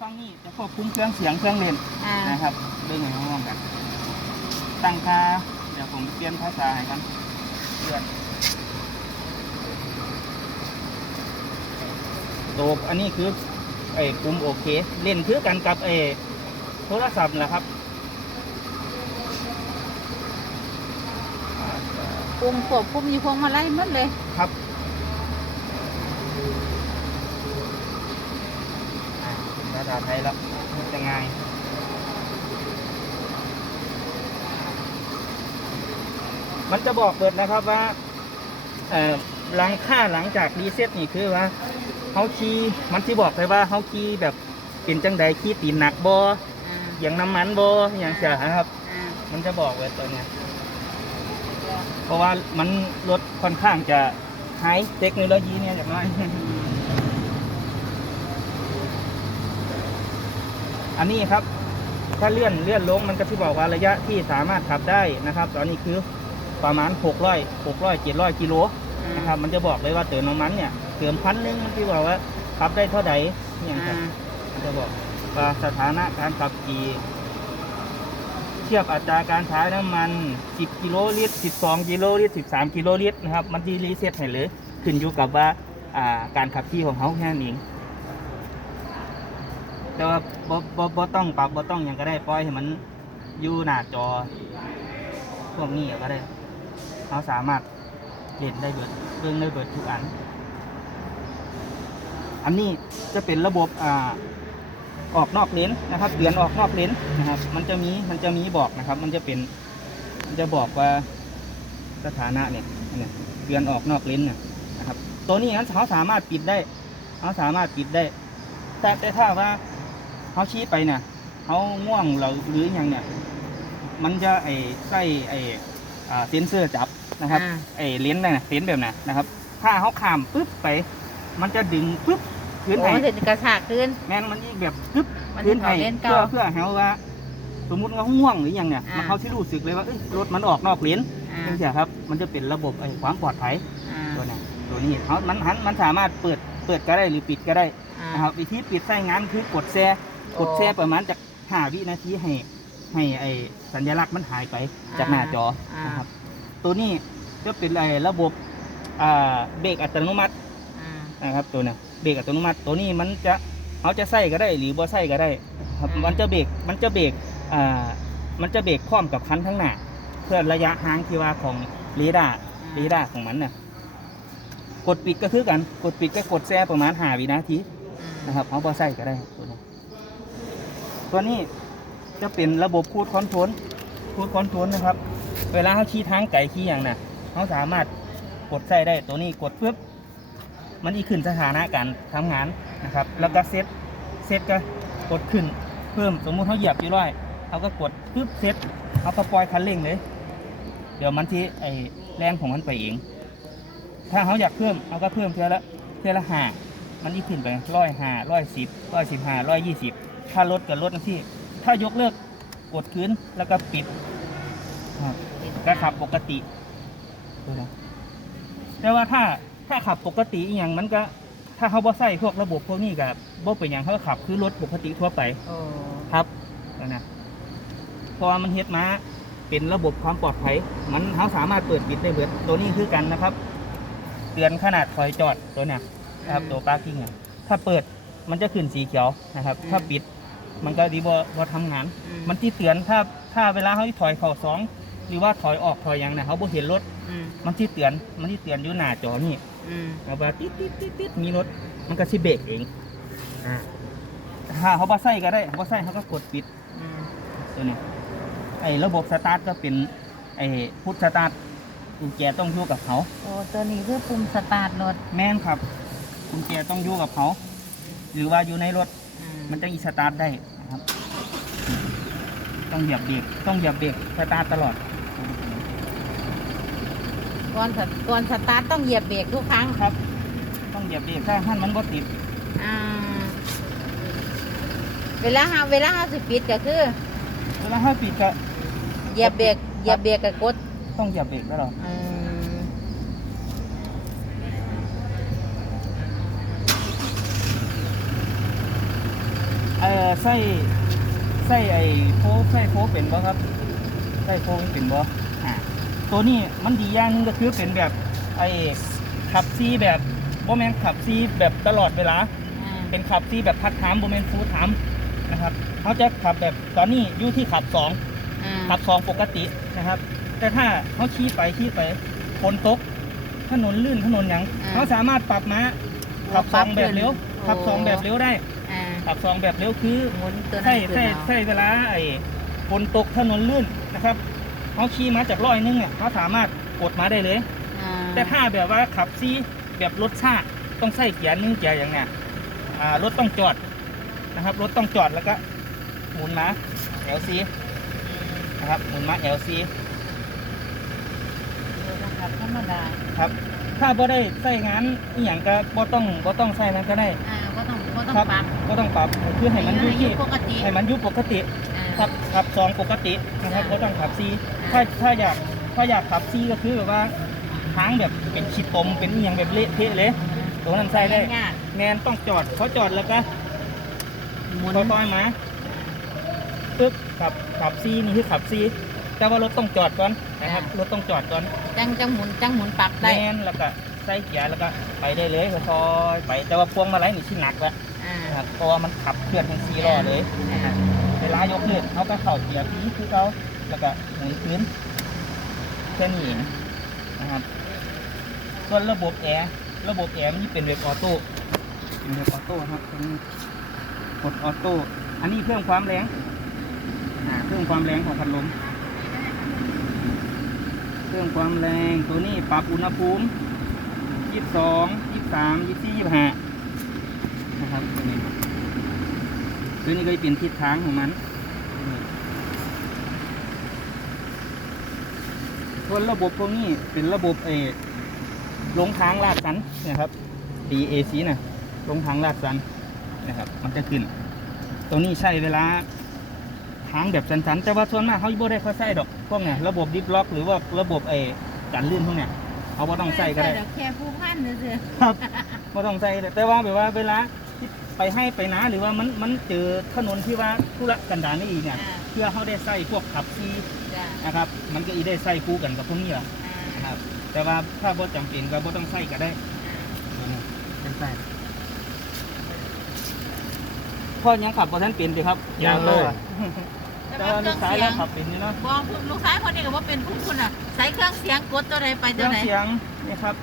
ฟังนี่จะควบคุมเครื่องเสียงเครื่องเล่นอ่านะครับเรื่องไงห้องกัน ตั้งค่าเดี๋ยวผมเปลี่ยนภาษาให้กันเลื่อนตัวอันนี้คือไอ้ปุ่มโอเค เล่นคือกันกับไอ้โทรศัพท์แหละครับปุ่มควบคุมอยู่พวงมาลัยหมดเลยครับอ่าเป็นภา ษาไทยแล้วมันจะง่ายมันจะบอกเปิดนะครับว่าเอ่อหลังค่าหลังจากรีเซ็ตนี่คือว่าเขาคีมันที่บอกเลยว่าเขาคีแบบเป็นจังใดคีตีนหนักบออ่าอย่างน้ำมันบออย่างเสียครับอ่ามันจะบอกไว้ตัวเนี้ยเพราะว่ามันรถค่อนข้างจะไฮเทคโนโลยีเนี่ยอย่างน้อย อันนี้ครับ ถ้าเลื่อนเลื่อนลงมันก็ที่บอกว่าระยะที่สามารถขับได้นะครับ ตอนนี้คือประมาณ600 600 700กิโลนะครับ มันจะบอกเลยว่าเติมน้ำมันเนี่ยเติมพันหนึงมันที่บอกว่าขับได้เท่าไหร่เนี่ยครับมันจะบอกว่าสถานะการขับขี่เทียบอัตราการใช้น้ำมัน 10 กิโลลิตร 12 กิโลลิตร 13 กิโลลิตรนะครับ มันดีรีเซ็ตให้เลย ขึ้นอยู่กับว่าอ่าการขับขี่ของเขาแค่นั้นเอง แต่ว่าบ่บ่บ่ต้องปรับบ่ต้องอย่างก็ได้ปล่อยให้มันอยู่หน้าจอ พวกนี้ก็ได้เขาสามารถเล่นได้เบิดเบิ่งได้เบิดทุกอัน อันนี้จะเป็นระบบอ่าออกนอกเลนนะครับเดือนออกนอกเลนนะครับ มันจะมีมันจะมีบอกนะครับ มันจะเป็นมันจะบอกว่าสถานะเนี่ยเนี่ยเดือนออกนอกเลนเนี่ยนะครับ ตัวนี้นั้นเขาสามารถปิดได้เขาสามารถปิดได้ แต่แต่ถ้าว่า เขาชี้ไปเนี่ยเขาง่วงเราหรืออย่างเนี่ย มันจะไอ้ใส่ไอ้อ่าเซนเซอร์จับนะครับอ่าไอ้เลนส์น่ะเลนส์แบบน่ะนะครับ ถ้าเขาข้ามปุ๊บไป มันจะดึงปุ๊บขึ้นโอ้ให้มันจะกระชากขึ้นแม่นมันอีกแบบปึ๊บมันขึ้นจะให้เข้าเลนเพื่เก่าอเพื่อให้เขาว่าสมมุติว่าเขาง่วงหรืออย่างเนี่ยอ่ามันเขาที่รู้สึกเลยว่าเอ้ยรถมันออกนอกเลนอ่าจังเสียครับ มันจะเป็นระบบไอ้ความปลอดภัยอ่าตัวเนี้ตัวนี้เขามันหันมันสามารถเปิดเปิดก็ได้หรือปิดก็ได้อ่านะครับวิธีปิดใส่งานคือกดแชร์ กดแชร์ประมาณจากห้าวินาทีให้ให้ไอ้สัญลักษณ์มันหายไปจากหน้าจออ่านะครับ ตัวนี้จะเป็นไอ้ระบบอ่าเบรกอัตโนมัติอ่านะครับตัวเนี้เบรกอัตโนมัติ ตัวนี้มันจะเขาจะใส่ก็ได้หรือบ่ใส่ก็ได้ครับอ่ามัมันจะเบรกมันจะเบรกอ่ามันจะเบรกพร้อมกับคันข้างหน้าเพื่อระยะห่างที่ว่าของเรดาร์เรดาร์ของมันน่ะกดปิดก็คือกัน กดปิดก็กดแช่ประมาณหาวินาทีนะครับเขาบ่ใส่ก็ได้ตัวนี้ ตัวนี้จะเป็นระบบคูดคอนโทรลคูดคอนโทรลนะครับ เวลาเขาขี่ทางไก่ขี่อย่างน่ะเขาสามารถกดใส่ได้ตัวนี้กดปุ๊บมันอีขึ้นสถานะการทำงานนะครับ แล้วก็เซตเซตก็กดขึ้นเพิ่มสมมุติเขาเหยียบอยู่ร้อยเขาก็กดปึ๊บเซตเขาก็ปล่อยคันเร่งเลย เดี๋ยวมันที่ไอแรงของมันไปเองถ้าเขาอยากเพิ่มเขาก็เพิ่มเท่าละเท่าละห้ามันอีขึ้นไปร้อยห้าร้อยสิบร้อยสิบห้าร้อยยี่สิบ ถ้าลดก็ลดที่ ถ้ายกเลิกกดคืนแล้วก็ปิดครับก็ขับปกติดูนะแต่ว่าถ้าถ้าขับปกติอหย่างมันก็ถ้าเขาบ่ใส่พวกระบบพวกนี้กับบ่เป็นอย่างเขาก็ขับคือรถปกติทั่วไปโอ้ครับนั่นนะเพราะว่ามันเฮ็ดมาเป็นระบบความปลอดภัย มันเขาสามารถเปิดปิดได้เบิดตัวนี้คือกันนะครับ เตือนขนาดถอยจอดตัวเนี้ยนะครับตัวปาร์กิ้งเนี่ยถ้าเปิดมันจะขึ้นสีเขียวนะครับ ถ้าปิด มันก็ดีบ่บ่ทำงาน อืมันที่เตือนถ้าถ้าเวลาเขาถอยเข่าสองหรือว่าถอยออกถอยหยังเนี่ยเขาบ่เห็นรถอืมมันที่เตือนมันที่เตือนอยู่หน้าจอนี่อืมเอาว่าติดติดติดติดมีรถมันก็สิเบรกเองอ่าถ้าเขาบ่ใส่ก็ได้บ่ใส่เขาก็กดปิด อืมตัวนี้ไอ้ระบบสตาร์ทก็เป็นไอ้พุทสตาร์ทกุญแจต้องอยู่กับเขา โอ้ตัวนี้คือปุ่มสตาร์ทรถแม่นครับกุญแจต้องอยู่กับเขา หรือว่าอยู่ในรถอืมันจะอีสตาร์ทได้นะครับ ต้องเหยียบเบรกต้องเหยียบเบรกสตาร์ทตลอดก่อนสตก่อนสตาร์ทต้องเหยียบเบรกทุกครั้งครับ ต้องเหยียบเบรกถ้าหันมันบ่ติดอ่าเวลาเฮาเวลาเฮาสิปิดก็คือ เวลาให้ปิดก็เหยียบเบรกเหยียบเบรกกับกดต้องเหยียบเบรกตลอดอืมเอ่อไส้ ไส้ไอ้โฟกไส้โฟกเป็นบ่ครับไส้โฟกเป็นบ่อ่าตัวนี้มันดีอย่างหนึงก็คือเป็นแบบไอ้ขับซีแบบบ่แม่นขับซีแบบตลอดเวลาอ่าเป็นขับซีแบบพักถามบ่แม่นฟูลไทม์นะครับเขาจะขับแบบตอนนี้อยู่ที่ขับสองอ่าขับสองปกตินะครับ แต่ถ้าเขาขี่ไปขี่ไปฝนตกถนนลื่นถนนหยังเขาสามารถปรับมาขับสองแบบเร็วขับสองแบบเร็วได้ อ่าขับสองแบบเร็วคือหมุนตัวนั้ใช่นขึ้นใช่เอาใช่เวลาไอ้ฝนตกถนนลื่นนะครับเขาขี่มาจากร้อยหนึงเนี่ยเขาสามารถกดมาได้เลย อ่าแต่ถ้าแบบว่าขับซีแบบรถชาต้องใส่เกียร์หนึงเกียร์อย่างเนี้ยอ่ารถต้องจอดนะครับ รถต้องจอดแล้วก็หมุนมา LC นะครับหมุนมา LC ครับธรรมดาครับ ถ้าบ่ได้ใส่งานอหย่างก็บ่ต้องบ่ต้องใส่นั้นก็ได้ อ่าก็ต้อง ก็ต้องครับปรับบ่ต้องปรับคือให้มันอยู่ที่ปกติให้มันอยู่ปกติอ่าขับขับสองปกตินะครับอ่าบ่ต้องขับซีอ่าถ้าถ้าอยากถ้าอยากขับซีก็คือแบบว่าทางแบบเป็นขีดตมเป็นอหย่างแบบเละเทะเลยตัวนั้นใส่ได้ยากแมนต้องจอดเขาจอดแล้วก็หมุนค่อยๆมาปึ๊บขับขับซีนี่คือขับซี แต่ว่ารถต้องจอดก่อนนะครับรถต้องจอดก่อนจังจังหมุนจังหมุนปรับแมได้นแล้วก็ใส่เกียร์แล้วก็ไปได้เลยค่อยๆไปแต่ว่าพวงมาลัยนี่ชิ้นหนักแล้วอ่านะครับเพราะว่ามันขับเคลื่อนทั้งซีล้อเลยนะครับเวลายกเลิกเขาก็เข้าเกียร์พีคือเขาแล้วก็หมุนพื้นแค่นี้เองนะครับส่วนระบบแอร์ระบบแอร์มันนี่เป็นแบบออโต้เป็นแบบออโต้ครับเป็นกดออโต้อันนี้เพิ่มความแรงอ่าเพิ่มความแรงของพัดลมเพิ่มความแรงตัวนี้ปรับอุณหภูมิยี่สิบสองยี่สิบสามยี่สิบสี่ยี่สิบห้านะครับตัวนี้ตัวนี้ก็จะเป็นทิศทางของมันส่วนระบบพวกนี้เป็นระบบเอลงทางลาดสันนะครับ DAC นะลงทางลาดสันนะครับ มันจะขึ้นตรงนี้ใช้เวลา ทางแบบสันๆ แต่ว่าส่วนมากเขาบ่ได้เขาใส่ดอกพวกเนี้ยระบบดิฟล็อกหรือว่าระบบไอ้กันลื่นพวกเนี้ยเขาบ่ต้องใส่ก็ได้แค่ผู้พันเฉยครับบ่ต้องใส่เลยแต่ว่าแบบว่าเวลาที่ไปให้ไปนะหรือว่ามันมันเจอถนนที่ว่าธุระกันดารนี่อีกเนี่ยอ่าเพื่อเขาได้ใส่พวกขับซีจ้ะนะครับ มันก็อีได้ใส่คู่กันกับพวกนี้แหละอ่าครับ แต่ว่าถ้าบ่จำเป็นก็บ่ต้องใส่ก็ได้เป็นใส่พ่อยังขับบ่ทันเป็นสิครับยังเลย แต่ว่าลูกชายแล้วขับเป็นอยู่เนาะบอกลูกชายคนนี้ก็ว่าเป็นผู้คุณอะใส่เครื่องเสียงกดตัวใดไปเคตัรื่วองไหนเสียงนี่ครับ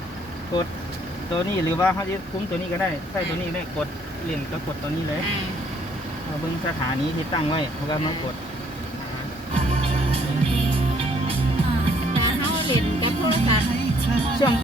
กดตัวนี้หรือว่าเขาจะคุ้มตัวนี้ก็ได้ใส่ตัวนี้ได้กดเล่นก็กดตัวนี้เลยอ่าเอาเบิ่งสถานีที่ตั้งไว้เขาก็มากดตอนเขาเล่นกับโทรศัพท์ เชื่อม